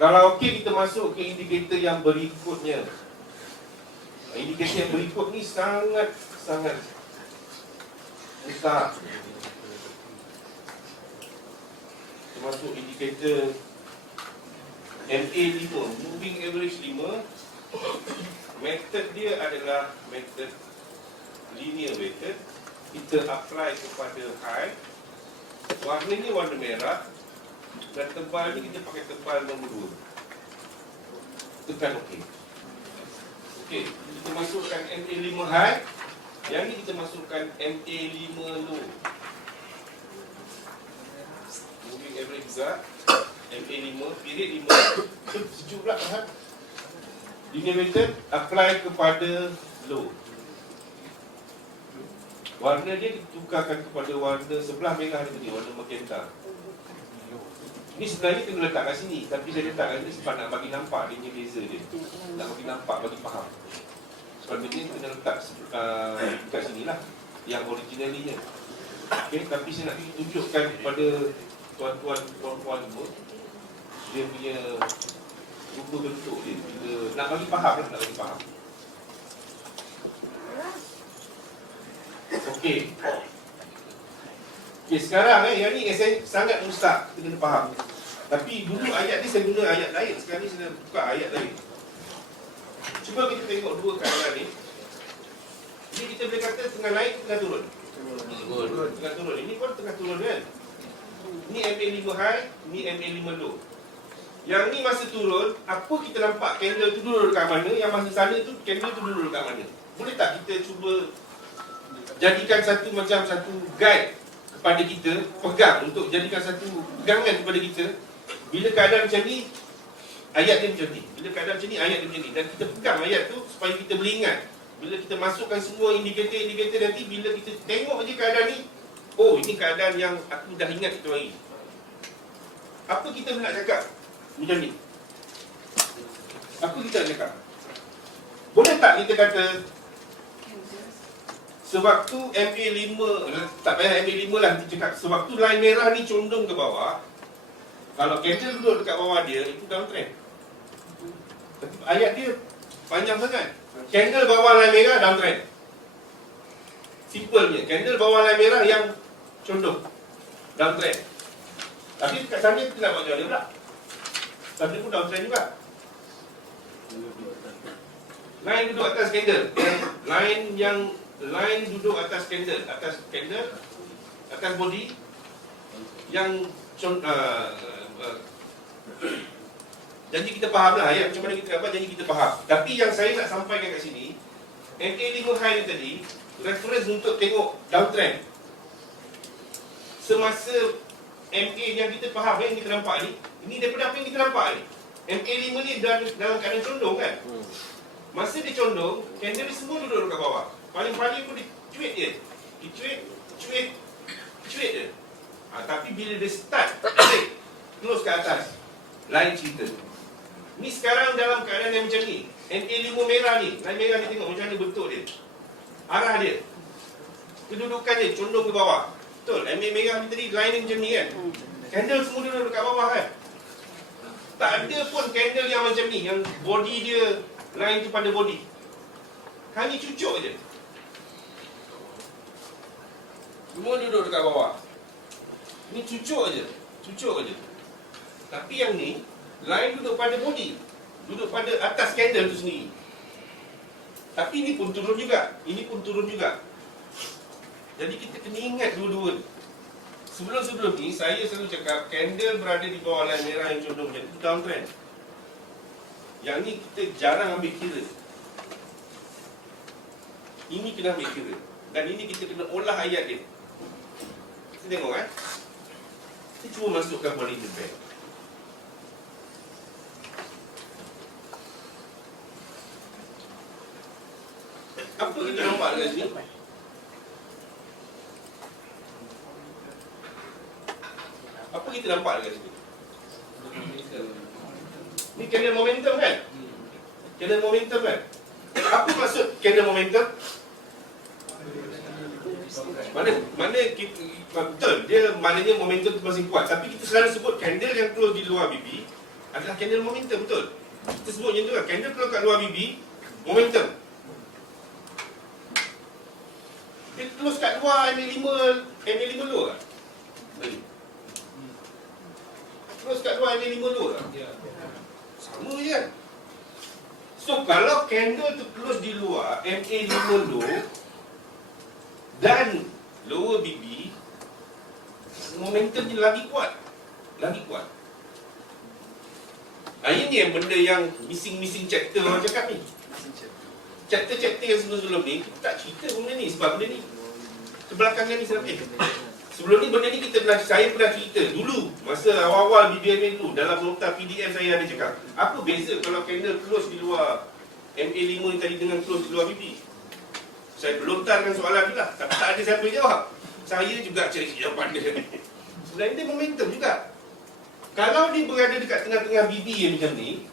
Kalau okey, kita masuk ke indikator yang berikutnya. Indikator yang berikut ni sangat besar. Kita masuk indikator MA5, moving average 5. Method dia adalah method linear method. Kita apply kepada high. Warna ni warna merah. Dan tebal ni kita pakai tebal nombor 2. Tekan OK. Okey, kita masukkan MA5 high. Yang ni kita masukkan MA5 low. Moving average besar. MA5, period 5. Sejuk pula kan? Linear method apply kepada low. Warna dia ditukarkan kepada warna sebelah merah ni tadi, warna magenta. Ni sebenarnya kena letak kat sini, tapi saya letak kat sini sebab nak bagi nampak dia punya laser dia. Nak bagi nampak, bagi faham. Sebab dia kena letak kat sini lah, yang originalnya. Okay, tapi saya nak tunjukkan kepada tuan-tuan, puan-puan semua dia punya rupa bentuk dia. Bila nak bagi faham lah, nak bagi faham. Okey. Okey, sekarang yang ni sangat mustahil kita kena faham. Tapi dulu ayat ni saya guna ayat lain, sekarang ni saya buka ayat lain. Cuba kita tengok dua keadaan ni. Ini kita boleh kata tengah naik, tengah turun. Tengah turun. Ini pun tengah turun kan. Ini MA5 high, ini MA5 low. Yang ni masa turun, apa kita nampak candle tu duduk dekat mana, yang masa sana tu candle tu duduk dekat mana. Boleh tak kita cuba jadikan satu guide kepada kita, pegang untuk jadikan satu pegangan kepada kita. Bila keadaan macam ni, ayat dia macam ni. Bila keadaan macam ni, ayat dia macam ni. Dan kita pegang ayat tu supaya kita boleh ingat. Bila kita masukkan semua indikator-indikator nanti, bila kita tengok je keadaan ni, oh ini keadaan yang aku dah ingat itu hari. Apa kita nak cakap macam ni? Apa kita nak cakap? Boleh tak kita kata sewaktu MA5, tak payah MA5 lah, kita cakap sewaktu line merah ni condong ke bawah, kalau candle duduk dekat bawah dia, itu downtrend. Tapi ayat dia panjang sangat. Candle bawah line merah, downtrend. Simpelnya, candle bawah line merah yang condong, downtrend. Tapi dekat sana kita nak buat macam mana pula? Sana pun downtrend juga. Line duduk atas candle, line duduk atas candle, atas body yang janji kita faham lah ayat macam mana kita dapat, janji kita faham. Tapi yang saya nak sampaikan kat sini, MA5 high ni tadi reference untuk tengok downtrend. Semasa MA yang kita faham, yang kita nampak ni, ini daripada apa yang kita nampak ni. MA5 ni dalam keadaan condong kan. Masa dia condong, candle dia semua duduk dekat bawah. Paling-paling pun dia cuit je. Dia cuit je. Tapi bila dia start close ke atas, lain cerita. Ni sekarang dalam keadaan yang macam ni. MA5 merah ni, line merah ni tengok macam mana bentuk dia, arah dia, kedudukan dia condong ke bawah. Betul, MA merah ni tadi line ni macam ni kan. Candle semua duduk dekat bawah kan. Tak ada pun candle yang macam ni, yang body dia line tu pada body. Hanya cucuk je. Semua duduk dekat bawah. Ni cucuk je. Tapi yang ni, line duduk pada body, duduk pada atas candle tu sendiri. Tapi ni pun turun juga, ini pun turun juga. Jadi kita kena ingat dua-dua ni. Sebelum ni, saya selalu cakap candle berada di bawah line merah yang condong macam itu downtrend. Yang ni kita jarang ambil kira. Ini kena ambil kira. Dan ini kita kena olah ayat dia. Kita tengok kan. Kita cuba masukkan Bollinger Band. Apa kita nampak dekat sini? Apa kita nampak dekat sini? Ni candle momentum kan? Candle momentum kan? Apa maksud candle momentum? Mana kita, betul, dia maknanya momentum tu masih kuat. Tapi kita selalu sebut candle yang close di luar BB, adalah candle momentum, betul? Kita sebut macam tu kan, candle keluar kat luar bibi, momentum. Dia close kat luar MA5 low tak? Close kat luar MA5 low tak? Sama je kan? So kalau candle tu close di luar MA5 low dan lower BB, momentum dia lagi kuat. Lagi kuat. Ini yang benda yang missing chapter orang cakap ni. Chapter-chapter yang sebelum-sebelum ni kita tak cerita benda ni. Sebab benda ni kebelakangan ni sebab sebelum ni benda ni saya pernah cerita dulu. Masa awal-awal BBMA dulu, dalam nota PDF saya ada cakap, apa beza kalau candle close di luar MA5 ni tadi dengan close di luar BB? Saya belontarkan soalan tu lah, tapi tak ada siapa jawab. Saya juga cari jawapan dia. Sebenarnya dia momentum juga. Kalau dia berada dekat tengah-tengah BB yang macam ni,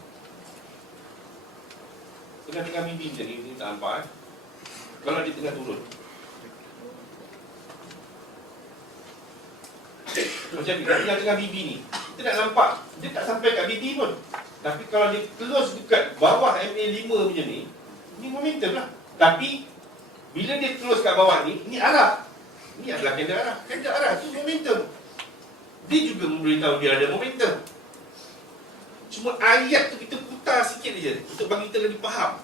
tengah-tengah BB macam ni, dia tak nampak. Kalau dia tengah turun, macam ni, tengah-tengah BB ni, kita nak nampak, dia tak sampai kat BB pun. Tapi kalau dia close dekat bawah MA5 macam ni, ni momentum lah. Tapi bila dia close kat bawah ni arah. Ni adalah candle arah. Candle arah tu momentum. Dia juga memberitahu dia ada momentum. Cuma ayat tu kita putar sikit je untuk bagi kita lebih faham.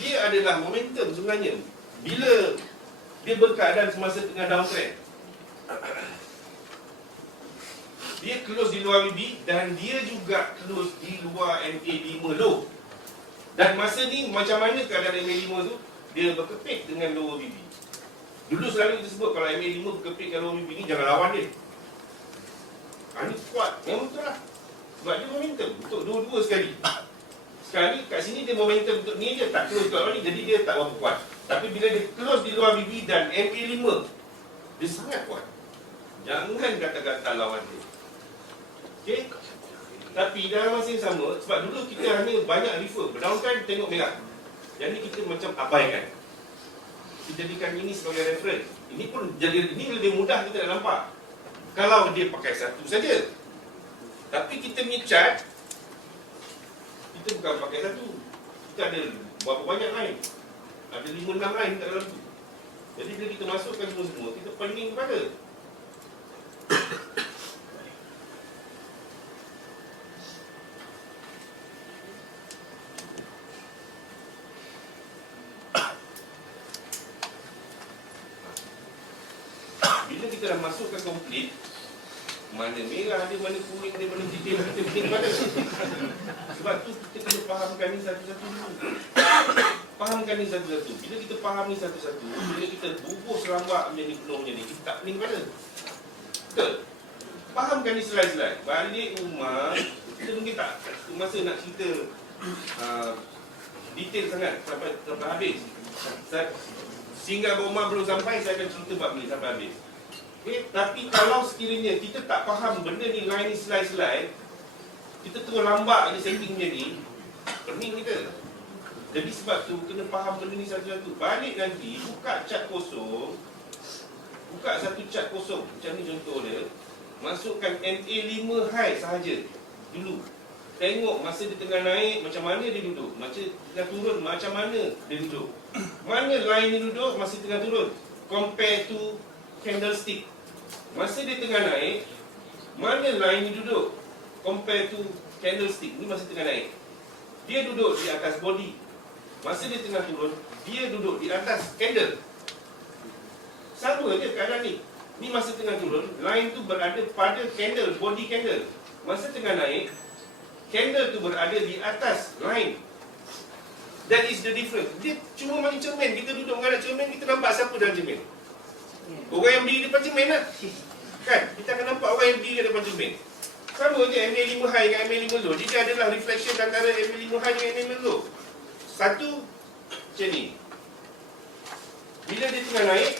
Dia adalah momentum sebenarnya. Bila dia berkeadaan semasa tengah downtrend, dia close di luar BB dan dia juga close di luar MA5 low. Dan masa ni macam mana keadaan MA5 tu? Dia berkepit dengan lower BB. Dulu selalu kita sebut kalau MA5 berkepit dengan lower BB ni, jangan lawan dia. Ini kuat, yang betul lah. Sebab dia momentum untuk dua-dua sekali. Sekali kat sini dia momentum untuk ni, dia tak close kat luar ni, jadi dia tak berapa kuat. Tapi bila dia close di luar BB dan MA5, dia sangat kuat. Jangan kata-kata lawan dia. Okay? Tapi dalam masa yang sama, sebab dulu kita hanya banyak refer, berdowntrend tengok merah. Jadi kita macam abaikan. Kita jadikan ini sebagai reference. Ini pun jadi, ini lebih mudah kita nak nampak kalau dia pakai satu saja. Tapi kita punya chart, kita bukan pakai satu. Kita ada berapa banyak line. Ada 5-6 line kat dalam tu. Jadi bila kita masukkan semua, kita pening kepada. Bila kita dah masukkan komplit, mana merah dia, mana kuning dia, mana putih dia, kita pening pada. Sebab tu kita kena fahamkan ni satu-satu dulu. Fahamkan ni satu-satu. Bila kita faham ni satu-satu, bila kita bubuh serambak macam ni, penuh macam ni, kita tak pening pada. Betul? Fahamkan ni selai-selai. Balik rumah, kita mungkin tak masa nak cerita detail sangat sampai habis. Sehingga rumah belum sampai, saya akan cerita bab ni sampai habis. Okay? Tapi kalau sekiranya kita tak faham benda ni, line ni selai-selai, kita terus lambat je setting macam ni, pening kita. Jadi sebab tu kena faham benda ni satu-satu. Balik nanti, buka chart kosong, buka satu chart kosong macam ni contoh dia, masukkan MA5 high sahaja dulu. Tengok masa dia tengah naik macam mana dia duduk, masa tengah turun macam mana dia duduk, mana line dia duduk masa tengah turun compare to candlestick. Masa dia tengah naik, mana line dia duduk compare to candlestick. Ni masa tengah naik, dia duduk di atas body. Masa dia tengah turun, dia duduk di atas candle. Sama je keadaan ni. Ni masa tengah turun, line tu berada pada candle, body candle. Masa tengah naik, candle tu berada di atas line. That is the difference. Dia cuma macam cermin. Kita duduk menghadap cermin, kita nampak siapa dalam cermin? Orang yang berdiri depan cermin lah. Kan? Kita akan nampak orang yang berdiri depan cermin. Sama je MA5 high dengan MA5 low. Jadi adalah reflection antara MA5 high dengan MA5 low. Satu macam ni. Bila dia tengah naik,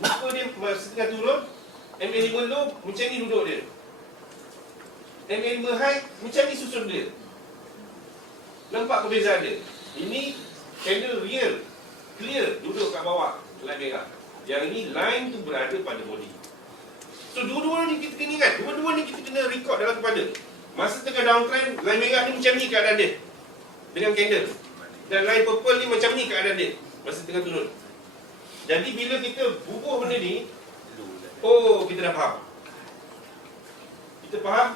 muka dia masa tengah turun, MA5 low macam ni duduk dia. MA5 high macam ni susun dia. Nampak perbezaan dia? Ini candle real, clear, duduk kat bawah line merah. Yang ini line tu berada pada body. So dua-dua ni kita kena ingat, dua-dua ni kita kena record dalam kepala. Masa tengah downtrend, line merah ni macam ni keadaan dia dengan candle. Dan line purple ni macam ni keadaan dia masa tengah turun. Jadi bila kita bubuh benda ni, oh, kita dah faham. Kita faham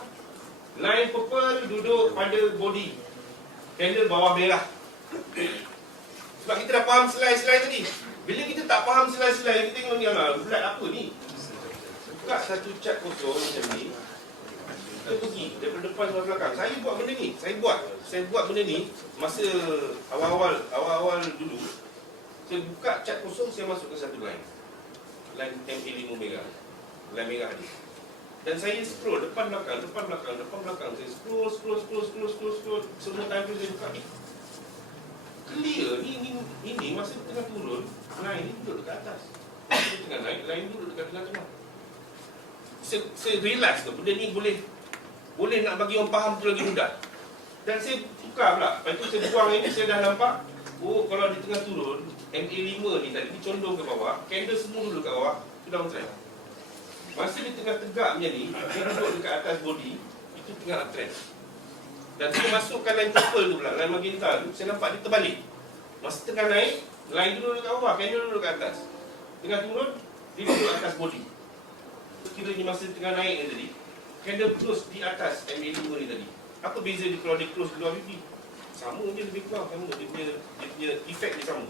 line purple duduk pada body, candle bawah merah. Sebab kita dah faham selai-selai tadi. Bila kita tak faham selai-selai, kita tengok ni, alah, bulat apa ni? Buka satu chart kosong macam ni, kita pergi daripada depan sampai belakang. Saya buat benda ni, saya buat benda ni masa awal-awal dulu. Saya buka chart kosong, saya masukkan satu line MA5 merah, line merah ni. Dan saya scroll depan belakang. Saya scroll. Semua time tu saya buka ni. Clear, ini masa tengah turun, line ni duduk dekat atas. Masa tengah naik, line duduk dekat tengah-tengah. Saya realise tu, benda ni boleh nak bagi orang faham tu lagi mudah. Dan saya tukar pula. Lepas tu saya buang ini, saya dah nampak, oh, kalau di tengah turun, MA5 ni tadi dicondong ke bawah, candle semua dulu kat bawah, tu downtrend. Masa dia tengah tegak macam ni, dia duduk dekat atas body, itu tengah uptrend. Dan saya masukkan line purple tu pula, line magenta tu, saya nampak dia terbalik. Masa tengah naik, line duduk dekat bawah, candle duduk dekat atas. Tengah turun, dia duduk atas body. Kiranya masa tengah naik ni tadi, candle close di atas MA5 ni tadi. Apa beza dia kalau dia close di luar BP? Sama je lebih kurang, sama. Dia punya efek dia sama.